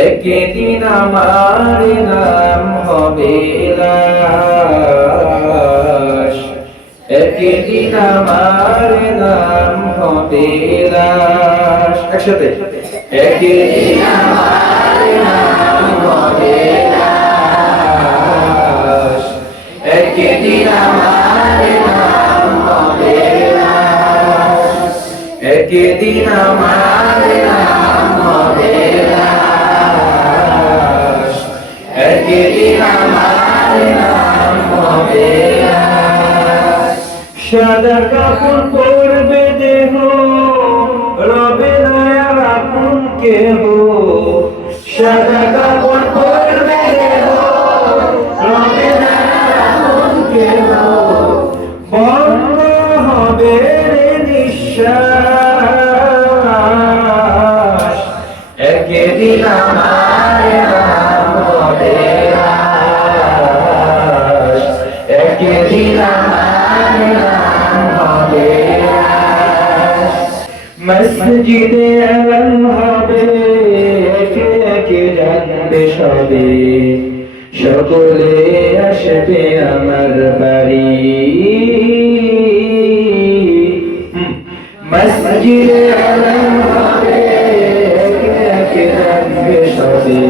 একদিন আমার নাম হবে লাশ। একদিন আমার নাম হবে লাশ। একসাথে। একদিন আমার নাম হবে লাশ। একদিন আমার নাম হবে লাশ। একদিন আমার নাম সাদা কাপড় পরবে দেহ। রবে দয়ার আপন কেহ। সাদা কাপড় পরবে দেহ। রবে কেহ। একদিন আমার একদিন মসজিদে আলম হবে, একে একে জানবে সবে। সকলে আসবে আমার বাড়ি। মসজিদে আলম হবে, একে একে জানবে সবে।